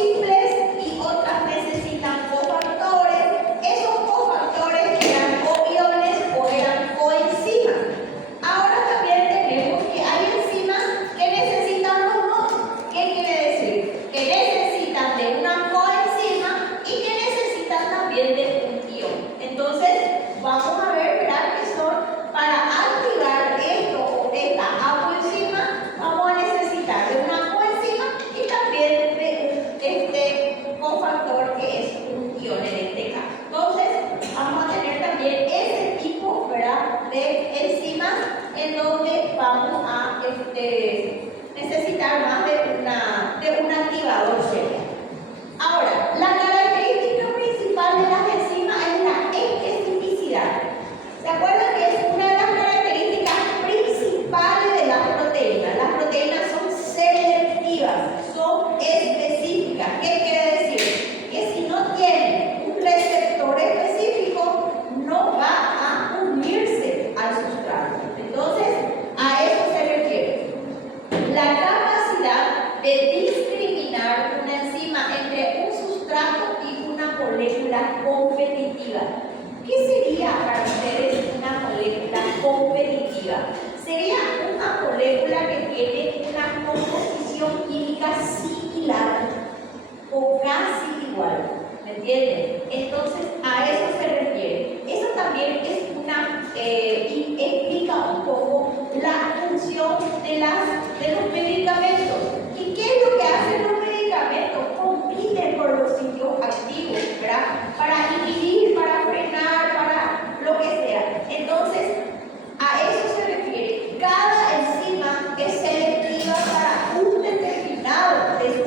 simples y otras necesitan cofactores. Esos cofactores eran coiones o eran coenzimas. Ahora también tenemos que hay enzimas que necesitan los dos. ¿Qué quiere decir? Que necesitan de una coenzima y que necesitan también de un ion. Entonces, vamos a ver, ¿verdad? Que son para activar esto o esta apoenzima, vamos a necesitar de una coenzima y también de un cofactor que es un ion en este caso. Entonces, vamos a tener también ese tipo, ¿verdad?, de enzimas en donde vamos a necesitar más de un activador serio. Ahora, la característica principal de las enzimas es la especificidad. ¿Se acuerdan que es una de las características principales de las proteínas? Las proteínas son selectivas, son específicas. ¿Qué quiere decir? Que si no tiene un receptor específico, no va a unirse al sustrato. Entonces, a eso se refiere. La capacidad de discriminar una enzima entre un sustrato y una molécula competitiva. ¿Qué sería para ustedes una molécula competitiva? Sería una molécula que tiene una composición química similar o casi igual. ¿Me entienden? Entonces, a eso se refiere. Eso también es explica un poco la función de los medicamentos. ¿Y qué es lo que hacen los medicamentos? Compiten por los sitios activos, ¿verdad? Para inhibir, para frenar, para lo que sea. Entonces, a eso se refiere. Cada enzima es selectiva para un determinado de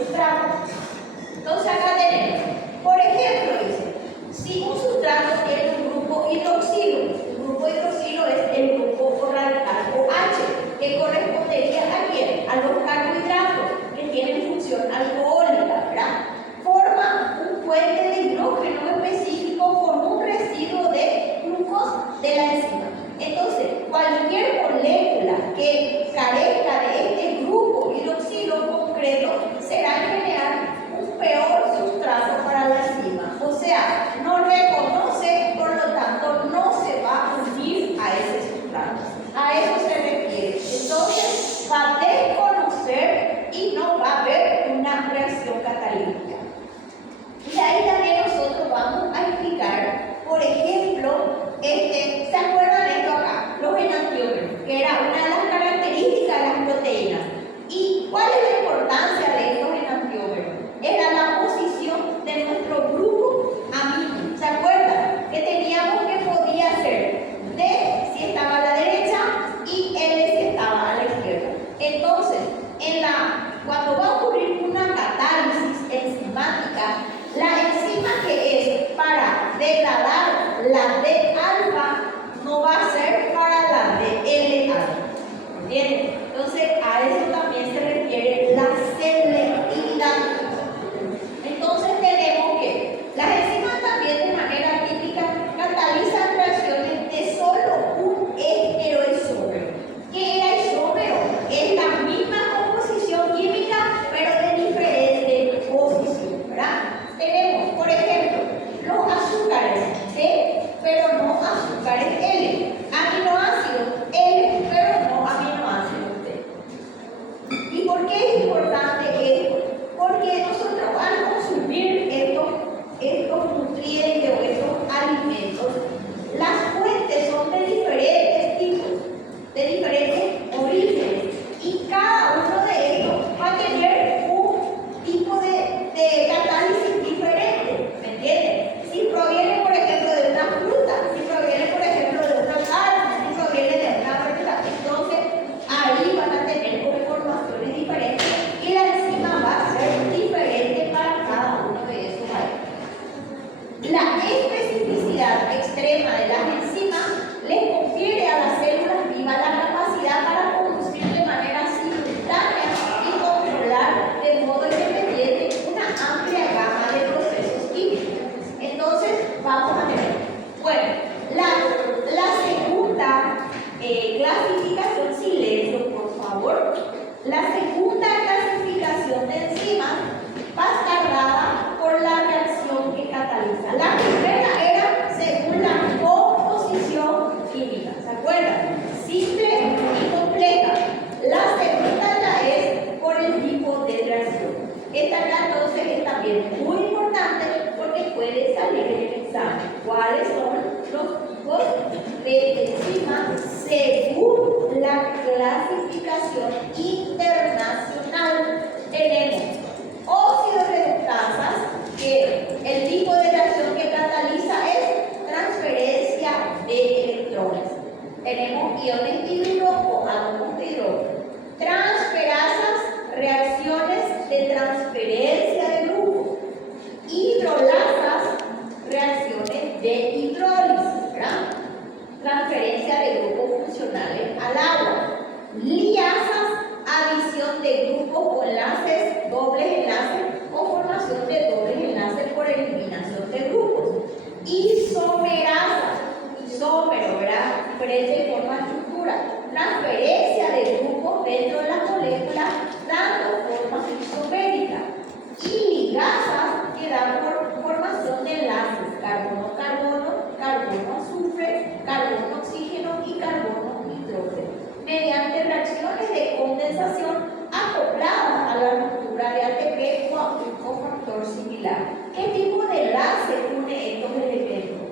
carboxila. ¿Qué tipo de enlace une estos elementos?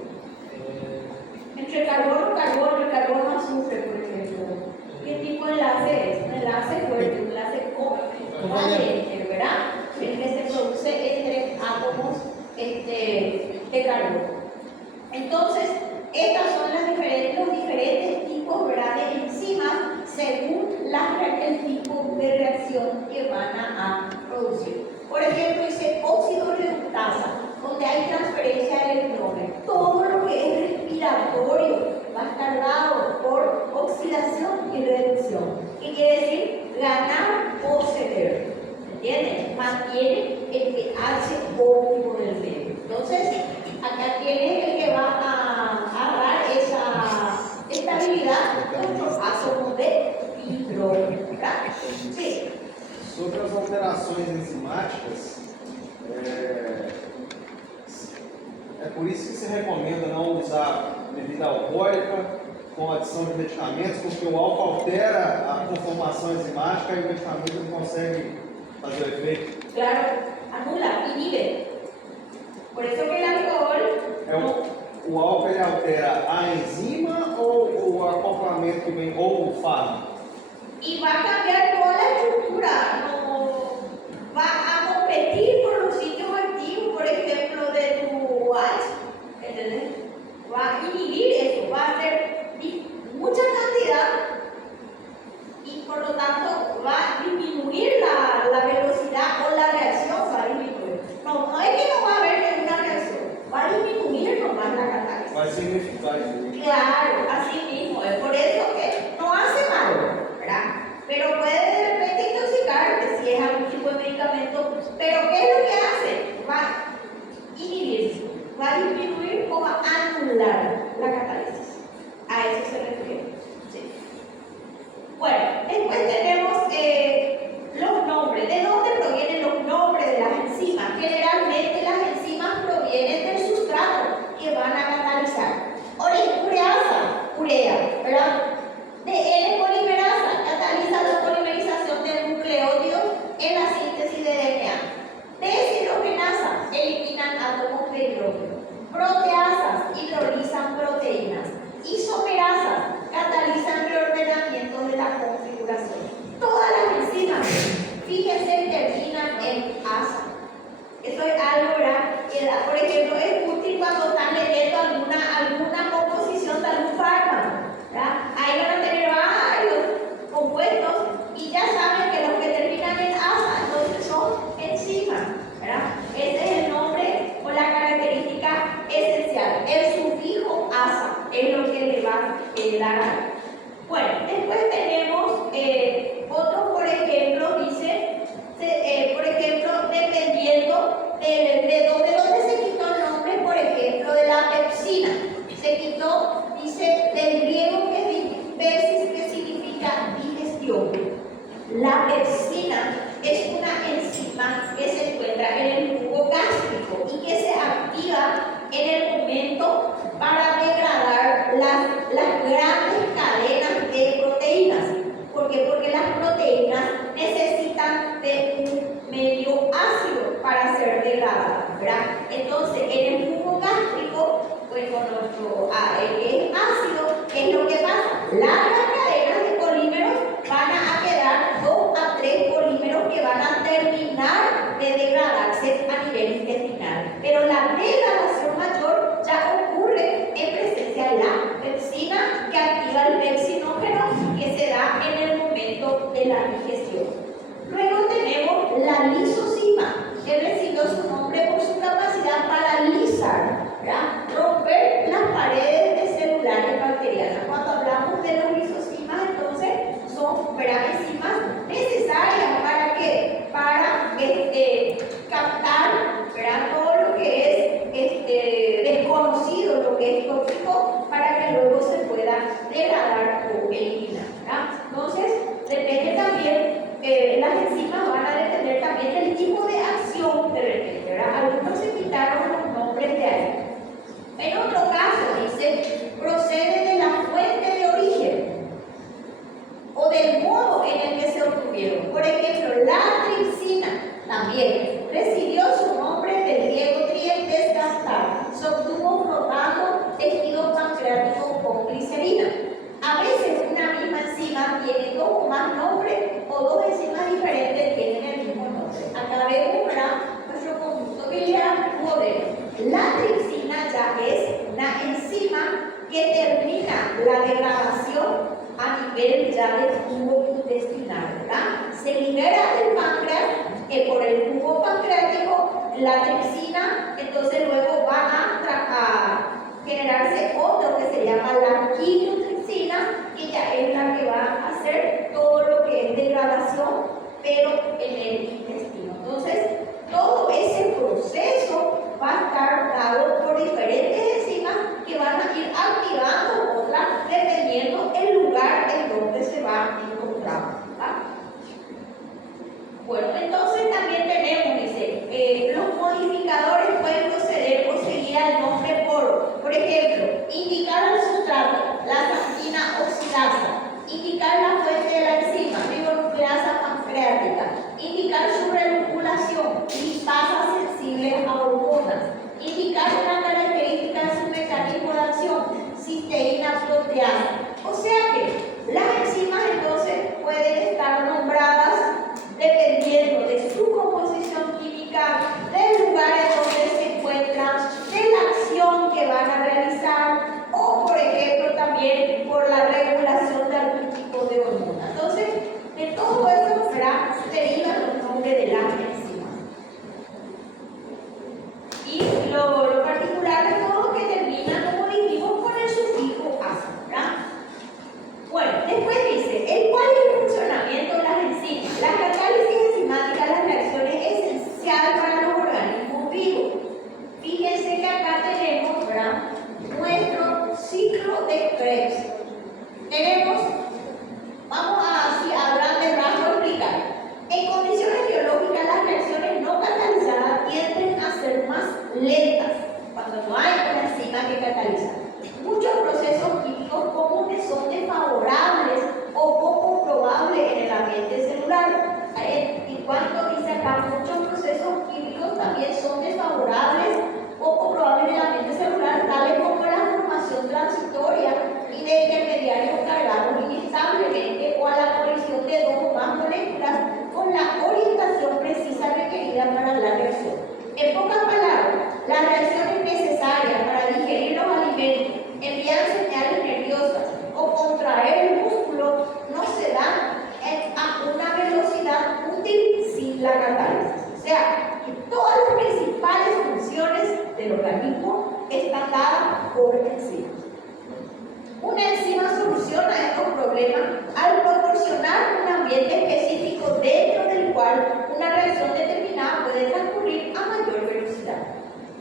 Entre el carbono azufre, por ejemplo. ¿Qué tipo de enlace es? Un enlace fuerte, un enlace covalente, ¿verdad? El que se produce entre átomos de carbono. Entonces, estos son los diferentes tipos, ¿verdad?, de enzimas según el tipo de reacción que van a producir. Por ejemplo, dice óxido reductasa, donde hay transferencia de electrones. Todo lo que es respiratorio va a estar dado por oxidación y reducción. ¿Qué quiere decir? Ganar o ceder. ¿Entienden? Mantiene el pH óptimo del medio. Entonces, acá tiene el que va a dar esa estabilidad nuestros átomos de hidrógeno, ¿verdad? Sí. Sobre as alterações enzimáticas, é por isso que se recomenda não usar bebida alcoólica com adição de medicamentos, porque o álcool altera a conformação enzimática e o medicamento não consegue fazer o efeito. Claro, anula, inhibe. Por eso que el alcohol... O álcool ele altera a enzima ou o acoplamento que vem, ou o fármaco? Y va a cambiar toda la estructura, no, va a competir por los sitios activos, por ejemplo, de tu H, ¿entendés? Va a inhibir eso, va a hacer mucha cantidad y por lo tanto va a disminuir la velocidad o la reacción, va a disminuir. No es que no va a haber ninguna reacción, va a disminuir nomás la catálisis. Vai significar isso. Claro, así mismo, es por eso que no hace mal, ¿verdad? Pero puede de repente intoxicarte si es algún tipo de medicamento. Pero ¿qué es lo que hace? Va a inhibir, va a disminuir o va a anular la catálisis. A eso se refiere. Sí. Bueno, después tenemos los nombres. ¿De dónde provienen los nombres de las enzimas? Generalmente las enzimas provienen del sustrato que van a catalizar. Urea, ¿verdad? De N-polimerasa, cataliza la polimerización del nucleótido en la síntesis de DNA. Deshidrogenasa, eliminan átomos de hidrógeno. Proteasas, hidrolizan proteínas. Isomerasas, catalizan reordenamiento de la configuración. Todas las enzimas, fíjense, terminan en asa. Eso es algo, ¿verdad? Que da, por ejemplo, es útil cuando están leyendo alguna composición de algún fármaco, ¿verdad? Ahí van a tener varios compuestos y ya saben que los que terminan en asa, entonces son enzimas, ¿verdad? Ese es el nombre o la característica esencial. El sufijo asa es lo que le va a dar. Bueno, después tenemos otro, por ejemplo, dice, por ejemplo, dependiendo de dónde se quitó el nombre, por ejemplo, de la pepsina. Se quitó, dice, del griego que es pepsis, que significa digestión. La pepsina es una enzima que se encuentra en el jugo gástrico y que se activa en el momento para degradar las grandes cadenas de proteínas. ¿Por qué? Porque las proteínas necesitan de un medio ácido para ser degradadas, ¿verdad? Entonces, en el jugo gástrico, pues con nuestro es ácido, ¿qué es lo que pasa? Largas cadenas de polímeros van a quedar 2 a 3 polímeros que van a terminar de degradarse a nivel intestinal. Pero la degradación mayor ya ocurre en presencia de la pepsina que activa el pepsinógeno que se da en el momento de la digestión. Luego tenemos la lisozima, que recibió su nombre por su capacidad para lisar, ¿verdad? Romper las paredes de celulares bacterianas. Cuando hablamos de los lisosimas, entonces son enzimas necesarias para ¿qué? Para captar, ¿verdad? Todo lo que es desconocido, lo que es tóxico, para que luego se pueda degradar o eliminar, ¿verdad? Entonces, depende también, las enzimas van a depender también del tipo de acción de repente, ¿verdad? Algunos se quitaron los nombres de ahí. En otro caso, dice, procede de la fuente de origen o del modo en el que se obtuvieron. Por ejemplo, la tripsina también recibió su nombre del se obtuvo frotando tejido pancreático con glicerina. A veces una misma enzima tiene dos o más nombres o dos enzimas diferentes tienen el mismo nombre. Acá vemos, ¿verdad?, nuestro conducto biliar modelo. La tripsina ya es una enzima que termina la degradación a nivel ya del tubo intestinal, ¿verdad? Se libera del páncreas por el tubo pancreático la tripsina, entonces luego va a generarse otro que se llama la quimiotripsina, que ya es la que va a hacer todo lo que es degradación, pero en el intestino. Entonces, todo ese proceso va a estar dado por diferentes enzimas que van a ir activando otras dependiendo el lugar en donde se va a encontrar, ¿verdad? Bueno, entonces también tenemos, dice, los modificadores pueden proceder o seguir al nombre por ejemplo, indicar el sustrato, la xantina oxidasa, indicar la fuente de la enzima, ribonucleasa pancreática, indicar su renucleación, lipasas sensibles a hormonas, indicar una característica de su mecanismo de acción, cisteína proteasa. O sea que las enzimas entonces pueden estar nombradas dependiendo de su composición química, del lugar en donde se encuentran, de la acción que van a realizar o, por ejemplo, también por la regulación de algún tipo de hormona. Entonces, de todo eso deriva el nombre de las enzimas. Y lo particular de todo que termina, como dijimos, con el sufijo ácido, ¿verdad? Bueno, después dice, ¿cuál es el funcionamiento de las enzimas? La catálisis enzimática, las reacciones esenciales para los organismos vivos. Fíjense que acá tenemos, ¿verdad?, nuestro ciclo de Krebs. Tenemos, vamos a así a grandes rasgos explicar. En condiciones biológicas, las reacciones no catalizadas tienden a ser más lentas cuando no hay una enzima que cataliza. Muchos procesos químicos comunes son desfavorables o poco probables en el ambiente celular. Y cuando dice acá, muchos procesos químicos también son desfavorables, poco probables en el ambiente celular, tales como la formación transitoria y de intermediarios cargados inestablemente o a la colisión de dos o más moléculas con la orientación precisa requerida para la reacción. En pocas palabras, las reacciones necesarias para digerir los alimentos, enviar señales nerviosas o contraer el músculo no se dan a una velocidad útil sin la catálisis. O sea, que todas las principales funciones del organismo están dadas por enzimas. Una enzima soluciona estos problemas al proporcionar un ambiente específico dentro del cual una reacción determinada puede transcurrir a mayor velocidad.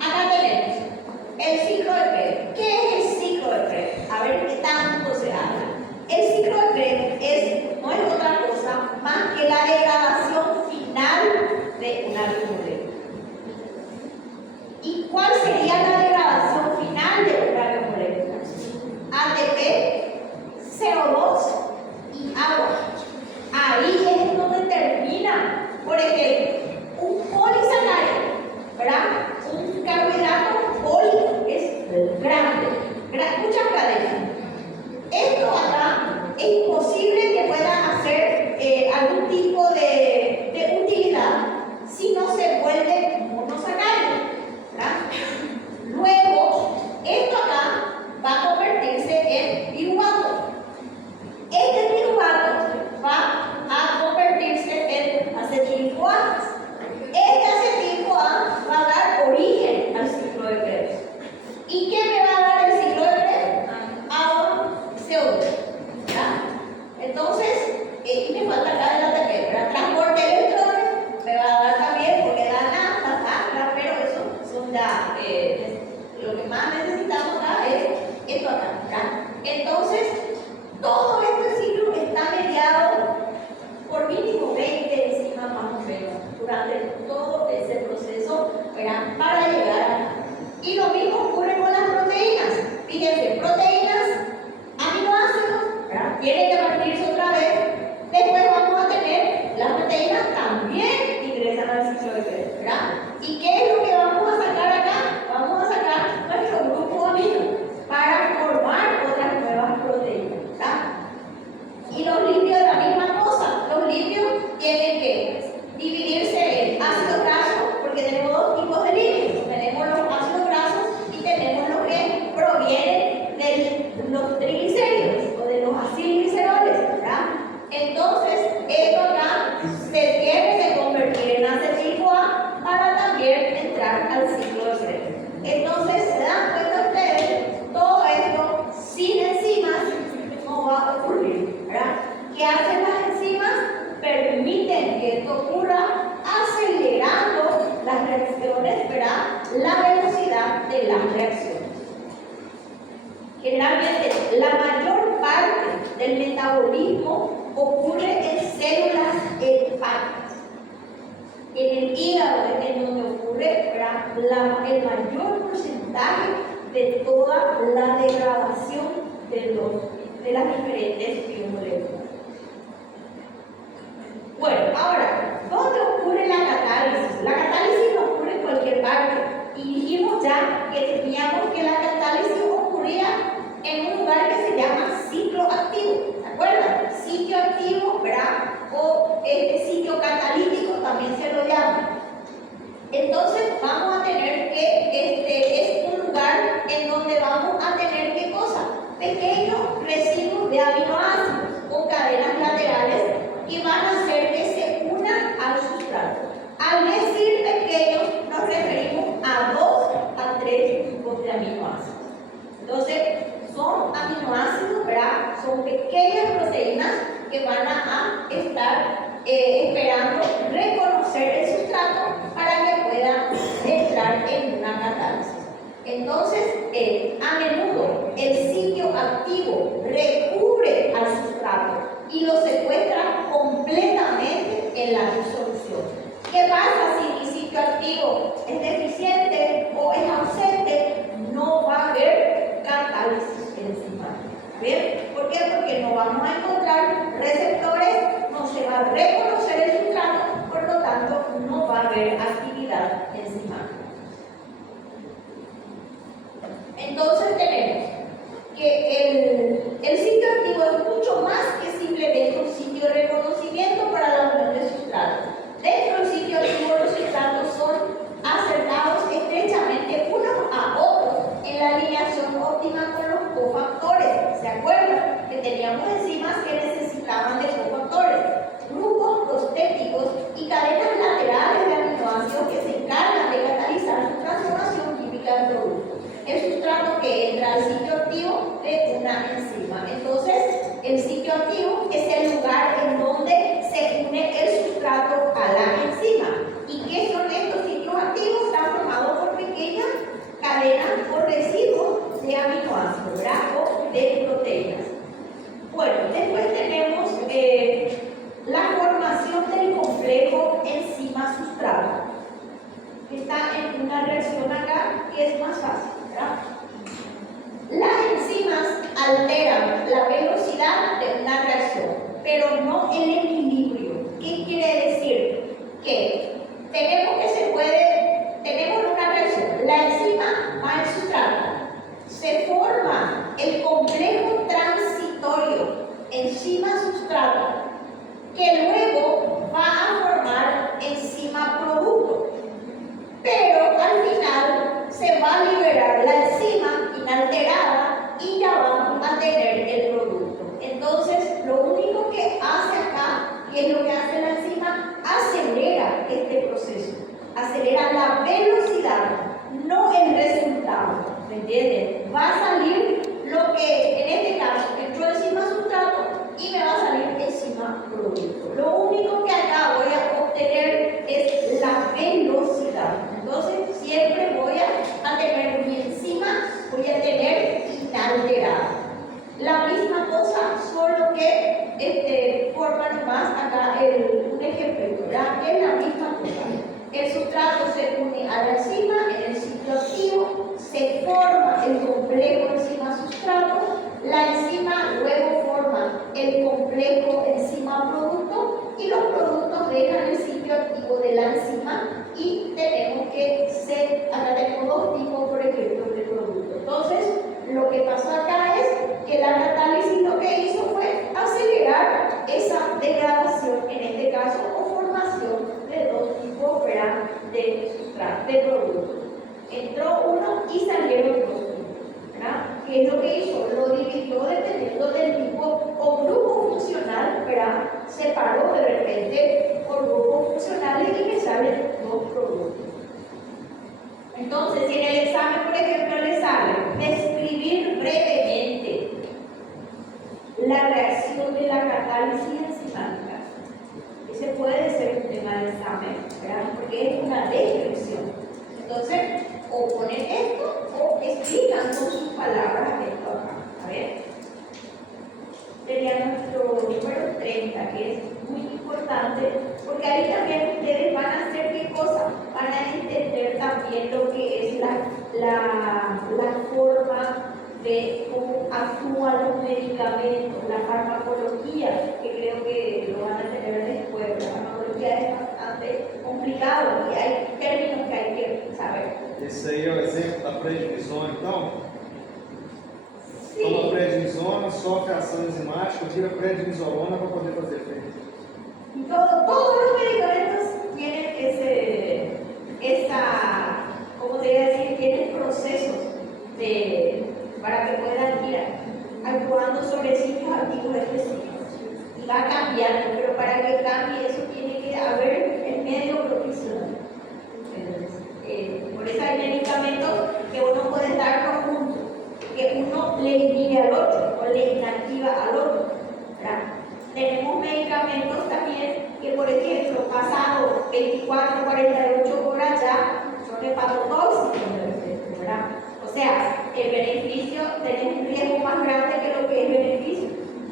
Acá tenemos el ciclo de Krebs. ¿Qué es el ciclo de Krebs? A ver qué tanto se habla. El ciclo de Krebs no es otra cosa más que la degradación final de una biomolécula. ¿Y cuál sería la degradación final de una biomolécula? ATP, CO2 y agua. Ahí es donde termina, por ejemplo, un polisacárido, ¿verdad? Un carbohidrato poli es el mayor porcentaje de toda la degradación de las diferentes biomoléculas. Bueno, ahora, ¿dónde ocurre la catálisis? La catálisis no ocurre en cualquier parte. Y dijimos ya que teníamos que la catálisis ocurría en un lugar que se llama sitio activo. ¿Se acuerdan? Sitio activo, ¿verdad? O sitio catalítico también se lo llama. Entonces vamos a tener que es un lugar en donde vamos a tener ¿qué cosa? Pequeños residuos de aminoácidos o cadenas laterales y van a hacer que se unan al sustrato. Al decir pequeños nos referimos a 2 a 3 tipos de aminoácidos. Entonces son aminoácidos, ¿verdad? Son pequeñas proteínas que van a estar esperando reconocer el sustrato para que puedan entrar en una catálisis. Entonces, a menudo el sitio activo recubre al sustrato y lo secuestra completamente en la disolución. ¿Qué pasa si mi sitio activo es deficiente o es ausente? No va a haber catálisis enzimática. ¿Bien? ¿Por qué? Porque no vamos a encontrar receptores, no se va a reconocer el sustrato, por lo tanto no va a haber actividad enzimática. Entonces tenemos que el sitio activo es mucho más que simplemente un sitio de reconocimiento para la unión de sustratos. Dentro del sitio activo los sustratos son acercados estrechamente unos a otros en la alineación óptima con los cofactores. ¿Se acuerdan? Que teníamos enzimas que necesitaban de cofactores, grupos prostéticos y cadenas laterales de aminoácidos que se encargan de catalizar su transformación química en productos. El sustrato que entra al sitio activo de una enzima. Entonces, el sitio activo es el lugar en donde se une el sustrato a la enzima. ¿Y qué son estos sitios activos? Están formados por pequeñas cadenas o residuos de aminoácidos, ¿verdad? O de proteínas. Bueno, después tenemos la formación del complejo enzima-sustrato, que está en una reacción acá que es más fácil, ¿verdad? Las enzimas alteran la velocidad de una reacción, pero no el equilibrio. ¿Qué quiere decir? Que tenemos una reacción, la enzima va al sustrato, se forma el complejo transitorio enzima-sustrato, que luego va a formar enzima-producto, pero al final se va a liberar la enzima inalterada y ya vamos a tener el producto. Entonces, lo único que hace acá, y es lo que hace la enzima, acelera este proceso, acelera la velocidad, no el resultado. ¿Me entienden? Va a salir lo que en este caso entró enzima sustrato y me va a salir enzima producto. Lo único que acá voy a obtener es la velocidad. Entonces, siempre voy a tener mi enzima, voy a tener inalterada. La misma cosa, solo que forman más acá un ejemplo, ¿verdad? Es la misma cosa. El sustrato se une a la enzima en el sitio activo, se forma el complejo enzima-sustrato, la enzima luego forma el complejo enzima-producto y los productos dejan el sitio activo de la enzima y tenemos acá tenemos dos tipos, por ejemplo, de productos. Entonces, lo que pasó acá es que la catálisis lo que hizo fue acelerar esa degradación, en este caso, o formación de dos tipos de productos. Entró uno y salieron dos tipos, ¿verdad? ¿Qué es lo que hizo? Lo dividió dependiendo del tipo o grupo funcional, ¿verdad? Separó de repente por grupos funcionales y me salen dos productos. Entonces, si en el examen, por ejemplo, le sale describir brevemente la reacción de la catálisis enzimática, ese puede ser un tema de examen, ¿verdad? Porque es una descripción. Entonces, o ponen esto o explican con sus palabras esto acá. A ver, sería nuestro número 30, que es muy importante, porque ahí también ustedes van a hacer qué cosa, van a entender también también lo que es la forma de cómo actúan los medicamentos, la farmacología, que creo que lo van a tener después. La farmacología es bastante complicado y hay términos que hay que saber. Esse aí é o exemplo da prednisona, então? Sí. Toma prednisona, sofre ação enzimática, tira prednisolona para poder fazer efeito. Todos los medicamentos tienen ¿cómo te voy a decir? Tienen procesos para que puedan ir actuando sobre sitios activos específicos. Y va cambiando, pero para que cambie eso tiene que haber el medio propicio. Por eso hay medicamentos que uno puede dar conjunto, que uno le inhibe al otro o le inactiva al otro, ¿verdad? Tenemos medicamentos también que, por ejemplo, pasado 24, 48 horas ya son hepatotóxicos, ¿verdad? O sea, el beneficio, tenemos un riesgo más grande que lo que es beneficio.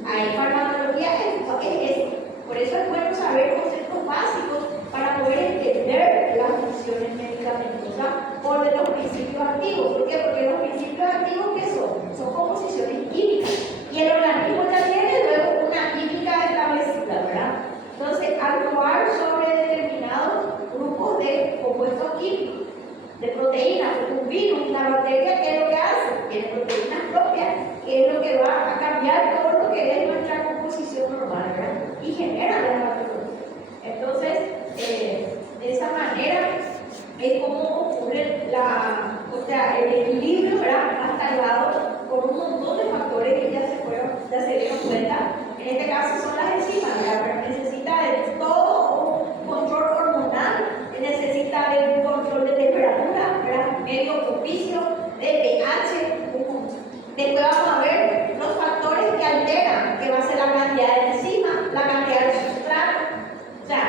Hay farmacología, es eso. Por eso es bueno saber conceptos básicos para poder entender las funciones medicamentosas o de los principios activos. ¿Por qué? Porque los principios activos, ¿qué son? Son composiciones químicas. Y el organismo ya tiene luego una química establecida, ¿verdad? Entonces, actuar sobre determinados grupos de compuestos químicos, de proteínas, como un virus, una bacteria, ¿qué es lo que hace? Tiene proteínas propias, que es lo que va a cambiar todo lo que es nuestra composición normal, ¿verdad? Y genera la patología. Entonces, de esa manera es como ocurre el equilibrio, ¿verdad? Más tardado por un montón de factores que ya se dieron cuenta. En este caso son las enzimas, ¿verdad? Pero necesita de todo un control hormonal, necesita de un control de temperatura, ¿verdad? Medio propicio, de pH, después vamos a ver los factores que alteran, que va a ser la cantidad de enzimas, la cantidad de sustrato. O sea,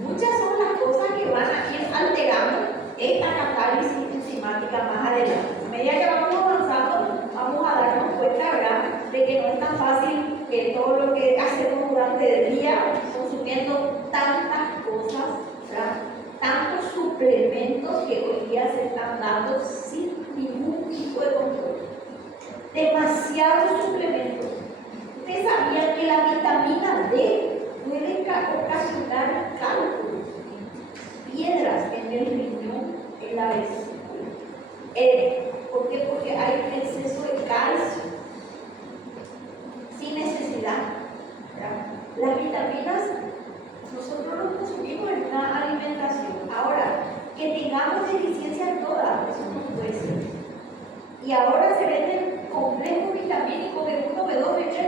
muchas son las cosas que van a ir alterando esta catálisis enzimática más adelante. A medida que vamos avanzando, vamos a darnos cuenta, ¿verdad?, de que no es tan fácil que todo lo que hacemos durante el día, consumiendo tantas cosas, ¿verdad?, tantos suplementos que hoy día se están dando sin ningún tipo de control. Demasiados suplementos. ¿Ustedes sabían que la vitamina D puede ocasionar cálculos, piedras en el riñón, en la vesícula? ¿Por qué? Porque hay exceso de calcio sin necesidad, ¿verdad? Las vitaminas nosotros las consumimos en una alimentación. Ahora, que tengamos deficiencia en todas, eso no puede ser. Y ahora se venden complejos vitamínicos de 1, B2, B3,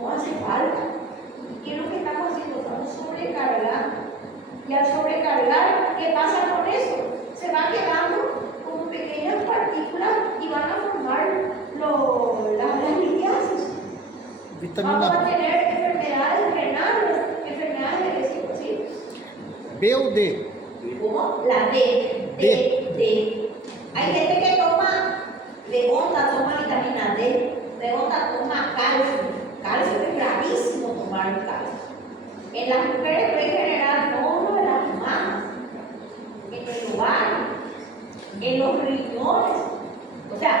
no hace falta. ¿Y qué es lo que estamos haciendo? Estamos sobrecargando. Y al sobrecargar, ¿qué pasa con eso? Se va quedando como pequeñas partículas y van a formar las litiasis. Vamos a tener enfermedades renales, enfermedades de vesícula, ¿sí? ¿B o D? ¿Cómo? La D. Hay gente que toma vitamina D, toma calcio. Calcio es gravísimo tomar el calcio. En las mujeres puede generar nódulos en las mamas, en el ovario, en los riñones. O sea,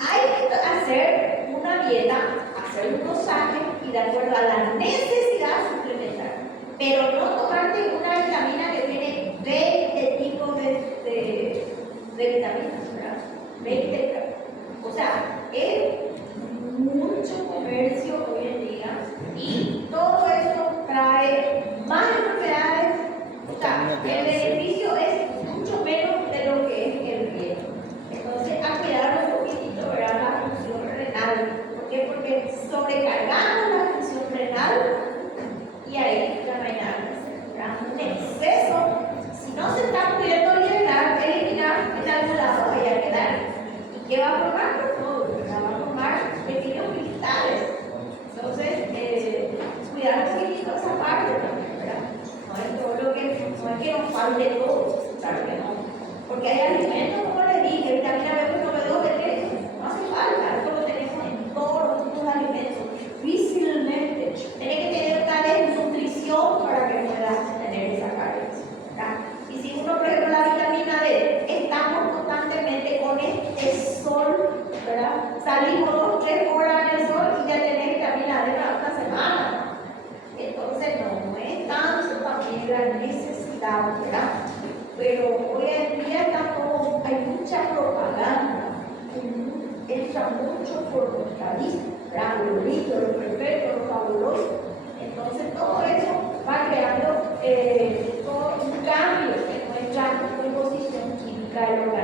hay que hacer una dieta, hacer un dosaje y de acuerdo a la necesidad suplementar. Pero no tomarte una vitamina que tiene 20 tipos de vitaminas, ¿verdad? 20. O sea, es mucho comercio hoy en día y todo esto trae más enfermedades. O sea, el beneficio es mucho menos de lo que es el riesgo. Entonces, a cuidar un poquitito, ¿verdad?, la función renal. ¿Por qué? Porque sobrecargamos la función renal y ahí ya no hay nada que hacer, ¿verdad? Un exceso, si no se está pudiendo eliminar en algún lado, vaya a quedar. ¿Y qué va a formar? Pues todo, ¿verdad? Va a formar pequeños cristales. Entonces, cuidar un poquitito esa parte también, ¿verdad? No es que nos falte todo, claro que no. Porque hay alimentos, como les dije, vitamina B1, B2, B3, no hace falta, esto lo tenemos en todos los tipos de alimentos, difícilmente. Tiene que tener una desnutrición para que pueda tener esa carencia, ¿verdad? Y si uno, por ejemplo, la vitamina D está salimos 2, 3 horas en el sol y ya tenés que caminar en la otra semana. Entonces no es tanto también la necesidad, ¿verdad? Pero hoy en día hay mucha propaganda, entra mucho por los países, lo lindo, lo perfecto, lo fabuloso. Entonces todo eso va creando todo un cambio en nuestra composición química del organismo.